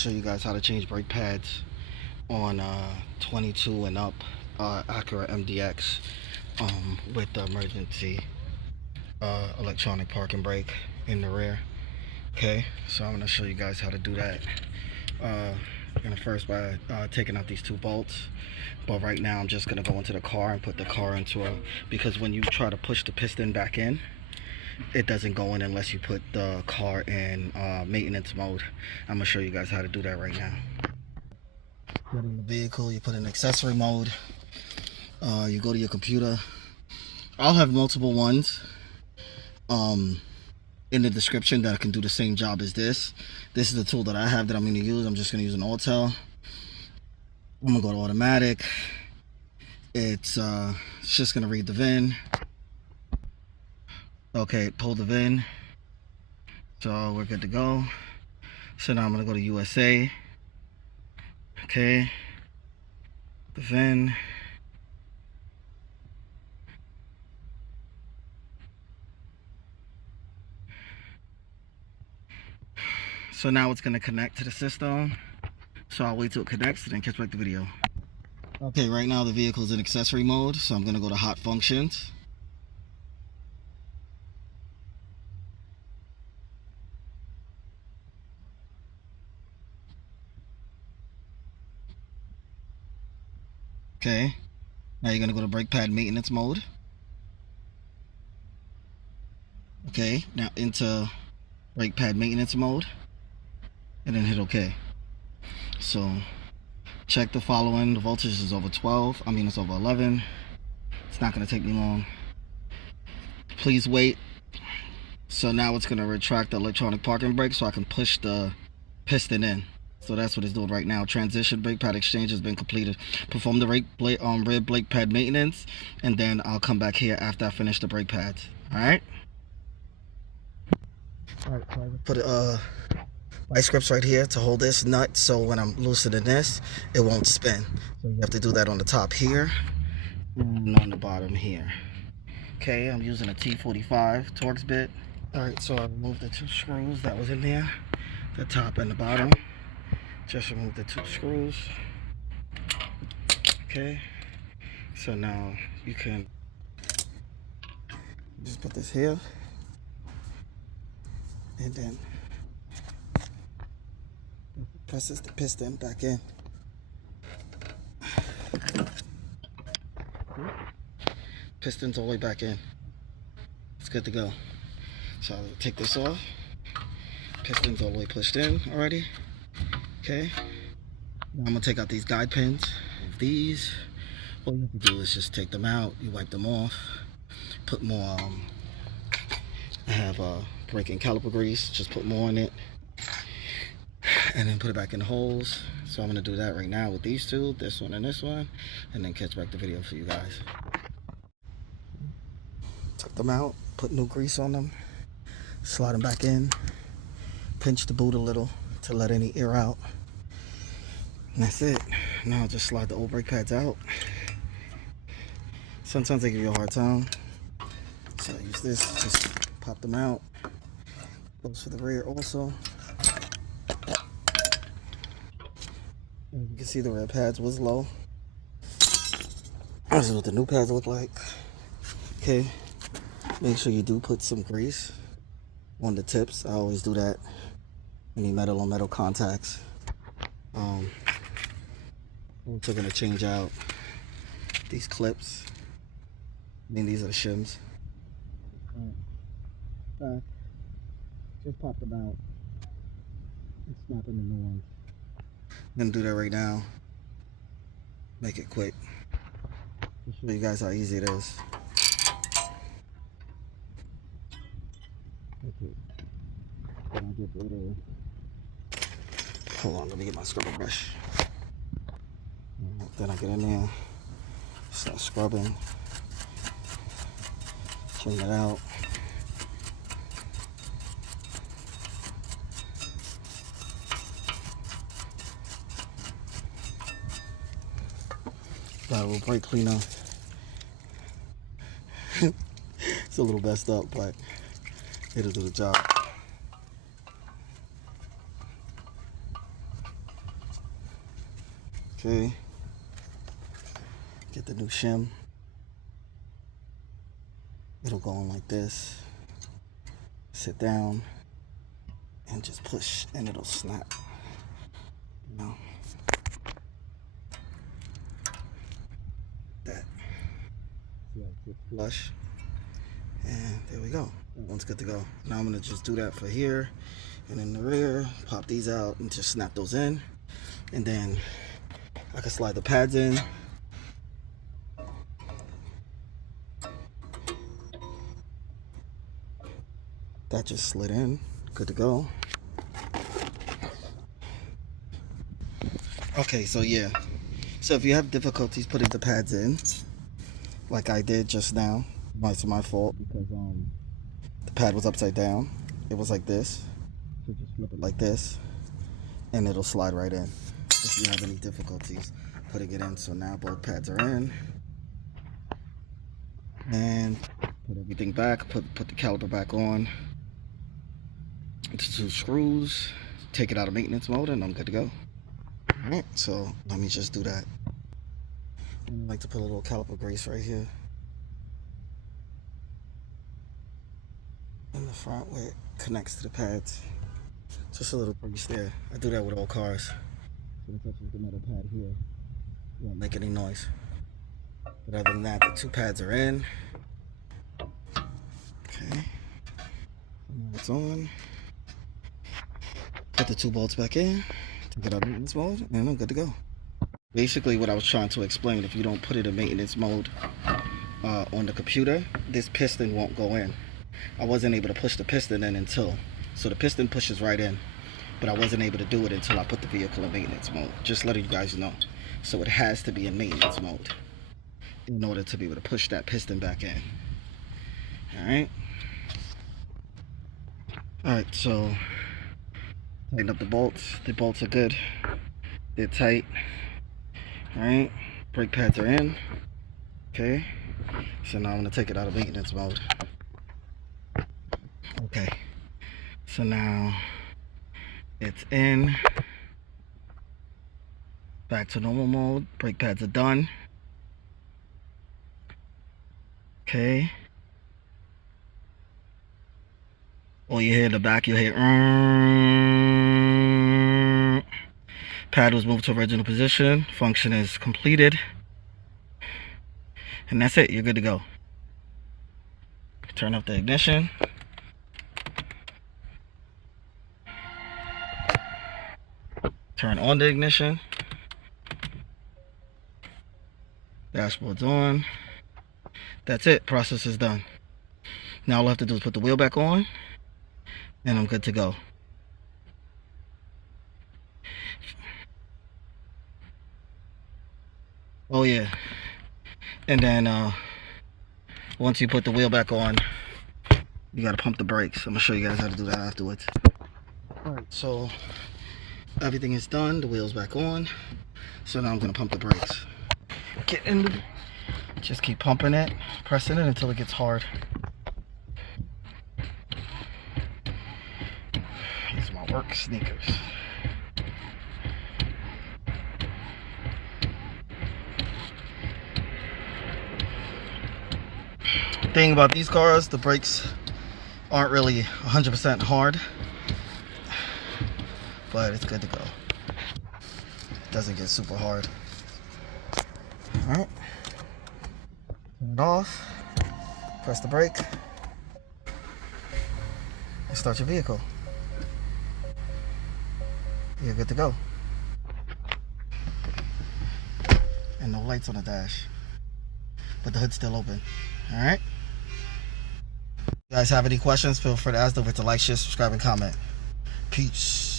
show you guys how to change brake pads on 22 and up Acura MDX with the emergency electronic parking brake in the rear. Okay, so I'm going to show you guys how to do that. I'm going to first by taking out these two bolts, but right now I'm just going to go into the car and put the car into a, because when you try to push the piston back in, it doesn't go in unless you put the car in maintenance mode. I'm gonna show you guys how to do that right now. Get in the vehicle, you put in accessory mode, you go to your computer. I'll have multiple ones in the description that can do the same job as this. This is the tool that I have that I'm going to use. I'm just going to use an auto. I'm going to go to automatic. It's just going to read the VIN. Okay, pull the VIN. So we're good to go. So now I'm going to go to USA. Okay. The VIN. So now it's going to connect to the system. So I'll wait till it connects and then catch back the video. Okay, right now the vehicle is in accessory mode. So I'm going to go to hot functions. Okay, now you're going to go to brake pad maintenance mode. Okay, now into brake pad maintenance mode and then hit OK. So check the following. The voltage is over 12. I mean, it's over 11. It's not going to take me long. Please wait. So now it's going to retract the electronic parking brake so I can push the piston in. So that's what it's doing right now. Transition brake pad exchange has been completed. Perform the rear brake pad maintenance, and then I'll come back here after I finish the brake pads. Alright? Alright, so I put vice grips right here to hold this nut, so when I'm loosening this, it won't spin. So you have to do that on the top here and on the bottom here. Okay, I'm using a T45 Torx bit. Alright, so I removed the two screws that was in there, the top and the bottom. Just remove the two screws. Okay, so now you can just put this here and then presses the piston back in. Piston's all the way back in. It's good to go. So I'll take this off. Piston's all the way pushed in already. Okay. Now I'm gonna take out these guide pins. These, all you have to do is just take them out. You wipe them off. Put more. I have brake and caliper grease. Just put more in it, and then put it back in the holes. So I'm gonna do that right now with these two, this one and this one, and then catch back the video for you guys. Tuck them out. Put new grease on them. Slide them back in. Pinch the boot a little to let any air out. And that's it. Now just slide the old brake pads out. Sometimes they give you a hard time, so I use this. Just pop them out. Goes for the rear also. And you can see the rear pads was low. This is what the new pads look like. Okay, make sure you do put some grease on the tips. I always do that. Any metal on metal contacts. We're also going to change out these clips. I mean, these are the shims. Just pop them out and snap in the new ones. I'm going to do that right now. Make it quick. I'll show you guys how easy it is. Okay. Then I get rid of. Hold on, let me get my scrubber brush. Then I get in there, start scrubbing, clean it out. Got a little brake cleaner. It's a little messed up, but it'll do the job. Okay. Get the new shim. It'll go on like this. Sit down and just push and it'll snap. You know. That. Yeah, it's flush. And there we go. That one's good to go. Now I'm gonna just do that for here and in the rear. Pop these out and just snap those in. And then I can slide the pads in. That just slid in. Good to go. Okay, so yeah. So if you have difficulties putting the pads in, like I did just now, it's my fault because the pad was upside down. It was like this. So just flip it like this and it'll slide right in if you have any difficulties putting it in. So now both pads are in. And put everything back, put the caliper back on. The 2 screws, take it out of maintenance mode, and I'm good to go. Alright, so let me just do that. I like to put a little caliper grease right here in the front where it connects to the pads. Just a little grease there. I do that with all cars. So it touches the metal pad here, it won't make any noise. But other than that, the 2 pads are in. Okay, now it's on. Put the 2 bolts back in, take it out of maintenance mode, and I'm good to go. Basically what I was trying to explain, if you don't put it in maintenance mode on the computer, this piston won't go in. I wasn't able to push the piston in until, so the piston pushes right in, but I wasn't able to do it until I put the vehicle in maintenance mode. Just letting you guys know. So it has to be in maintenance mode in order to be able to push that piston back in. Alright. Alright, so tighten up the bolts. The bolts are good. They're tight. Alright. Brake pads are in. Okay. So now I'm going to take it out of maintenance mode. Okay. So now it's in. Back to normal mode. Brake pads are done. Okay. All you hear in the back, you hear pad was moved to original position. Function is completed. And that's it. You're good to go. Turn off the ignition. Turn on the ignition. Dashboard's on. That's it. Process is done. Now all I have to do is put the wheel back on. And I'm good to go. Oh yeah. And then once you put the wheel back on, you gotta pump the brakes. I'm gonna show you guys how to do that afterwards. Alright, so everything is done, the wheel's back on. So now I'm gonna pump the brakes. Get in the, just keep pumping it, pressing it until it gets hard. These are my work sneakers. Thing about these cars, the brakes aren't really 100% hard, but it's good to go. It doesn't get super hard. Alright, turn it off, press the brake, and start your vehicle. You're good to go. And no lights on the dash, but the hood's still open. Alright? You guys have any questions, feel free to ask. Don't forget to like, share, subscribe, and comment. Peace.